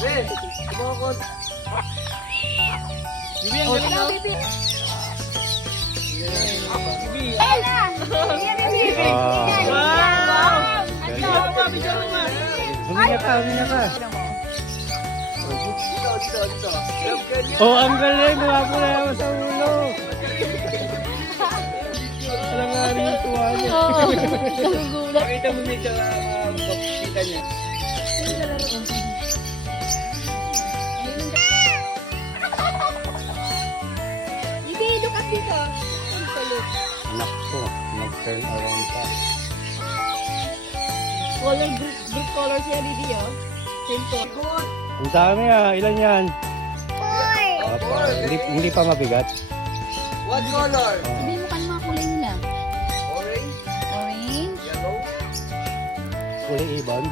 Red. Kumukot. Bibi, ang galing no? Bibi. Bibi. Ayan na. Ayan na, Bibi. Wow! Wow. Huminga ka. Dito. Love ka niya. Oh, ang galing. Guwapo na naman sa ulo. Alam nga rin yung tuwa niya. Nagugulat. Pakita mo dito kita niya. Bibi, look at dito. Nakpo. Mag-turn around pa. Color, group color siya, Bibi, oh. Same color. Ang dami ah. Ilan yan? Four. Hindi pa mabigat. What color? Sabihin mo ka ng mga kulay nila. Orange, Orange. yellow, Kulay ibon.